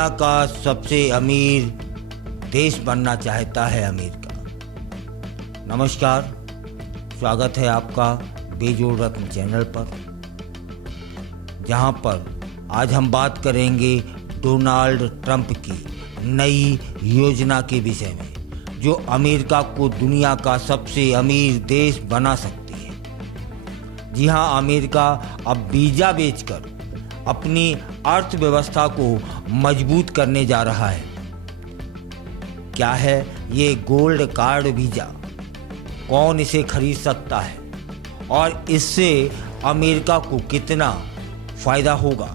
दुनिया का सबसे अमीर देश बनना चाहता है अमेरिका। नमस्कार, स्वागत है आपका बेजोड़ रत्न चैनल पर, जहां पर आज हम बात करेंगे डोनाल्ड ट्रंप की नई योजना के विषय में, जो अमेरिका को दुनिया का सबसे अमीर देश बना सकती है। जी हां, अमेरिका अब वीजा बेचकर अपनी अर्थव्यवस्था को मजबूत करने जा रहा है। क्या है ये गोल्ड कार्ड वीजा? कौन इसे खरीद सकता है और इससे अमेरिका को कितना फायदा होगा,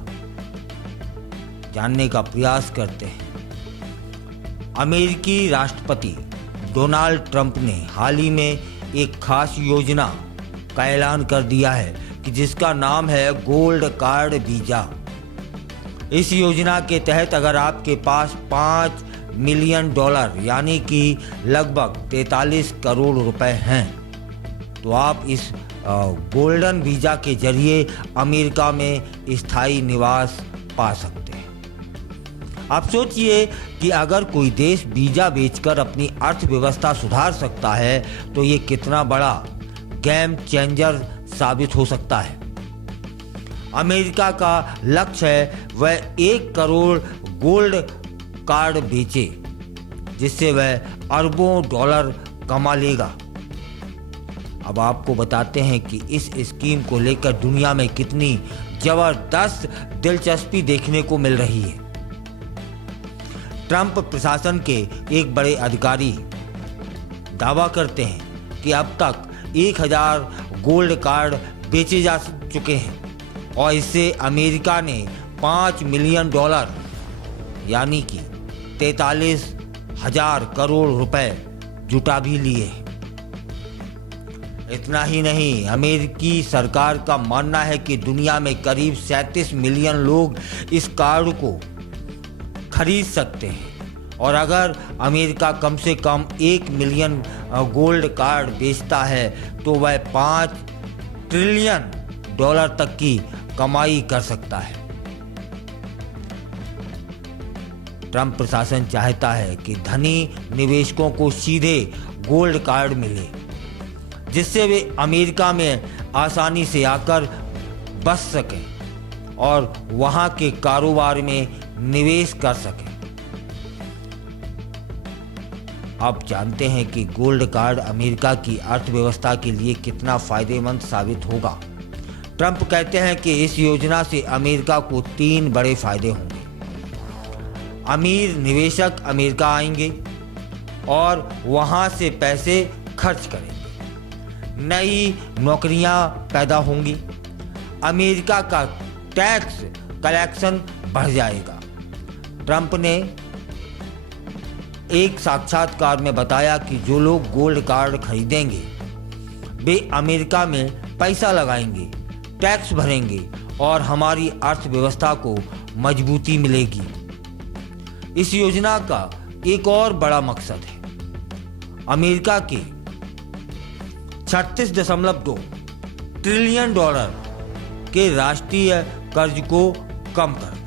जानने का प्रयास करते हैं। अमेरिकी राष्ट्रपति डोनाल्ड ट्रंप ने हाल ही में एक खास योजना का ऐलान कर दिया है कि जिसका नाम है गोल्ड कार्ड वीजा। इस योजना के तहत अगर आपके पास $5 मिलियन यानी कि लगभग 43 करोड़ रुपए हैं, तो आप इस गोल्डन वीजा के जरिए अमेरिका में स्थायी निवास पा सकते हैं। आप सोचिए कि अगर कोई देश वीजा बेचकर अपनी अर्थव्यवस्था सुधार सकता है तो ये कितना बड़ा गेम चेंजर साबित हो सकता है। अमेरिका का लक्ष्य है वह 1 करोड़ गोल्ड कार्ड बेचे, जिससे वह अरबों डॉलर कमा लेगा। अब आपको बताते हैं कि इस स्कीम को लेकर दुनिया में कितनी जबरदस्त दिलचस्पी देखने को मिल रही है। ट्रंप प्रशासन के एक बड़े अधिकारी दावा करते हैं कि अब तक 1000 गोल्ड कार्ड बेचे जा चुके हैं और इससे अमेरिका ने $5 मिलियन यानी कि 43,000 करोड़ रुपए जुटा भी लिए। इतना ही नहीं, अमेरिकी सरकार का मानना है कि दुनिया में करीब 37 मिलियन लोग इस कार्ड को खरीद सकते हैं और अगर अमेरिका कम से कम 1 मिलियन गोल्ड कार्ड बेचता है तो वह $5 ट्रिलियन तक की कमाई कर सकता है। ट्रंप प्रशासन चाहता है कि धनी निवेशकों को सीधे गोल्ड कार्ड मिले, जिससे वे अमेरिका में आसानी से आकर बस सकें और वहां के कारोबार में निवेश कर सकें। आप जानते हैं कि गोल्ड कार्ड अमेरिका की अर्थव्यवस्था के लिए कितना फायदेमंद साबित होगा। ट्रंप कहते हैं कि इस योजना से अमेरिका को 3 बड़े फायदे होंगे। अमीर निवेशक अमेरिका आएंगे और वहां से पैसे खर्च करेंगे। नई नौकरियां पैदा होंगी। अमेरिका का टैक्स कलेक्शन बढ़ जाएगा। ट्रंप ने एक साक्षात्कार में बताया कि जो लोग गोल्ड कार्ड खरीदेंगे वे अमेरिका में पैसा लगाएंगे, टैक्स भरेंगे और हमारी अर्थव्यवस्था को मजबूती मिलेगी। इस योजना का एक और बड़ा मकसद है अमेरिका के $36.2 ट्रिलियन के राष्ट्रीय कर्ज को कम करना।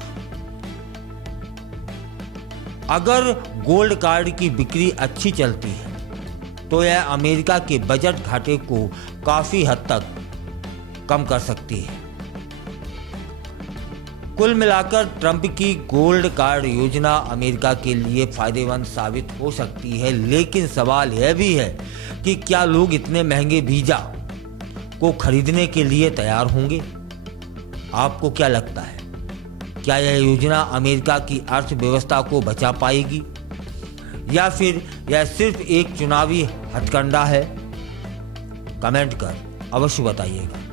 अगर गोल्ड कार्ड की बिक्री अच्छी चलती है तो यह अमेरिका के बजट घाटे को काफी हद तक कम कर सकती है। कुल मिलाकर ट्रंप की गोल्ड कार्ड योजना अमेरिका के लिए फायदेमंद साबित हो सकती है, लेकिन सवाल यह भी है कि क्या लोग इतने महंगे वीजा को खरीदने के लिए तैयार होंगे? आपको क्या लगता है? क्या यह योजना अमेरिका की अर्थव्यवस्था को बचा पाएगी या फिर यह सिर्फ एक चुनावी हथकंडा है? कमेंट कर अवश्य बताइएगा।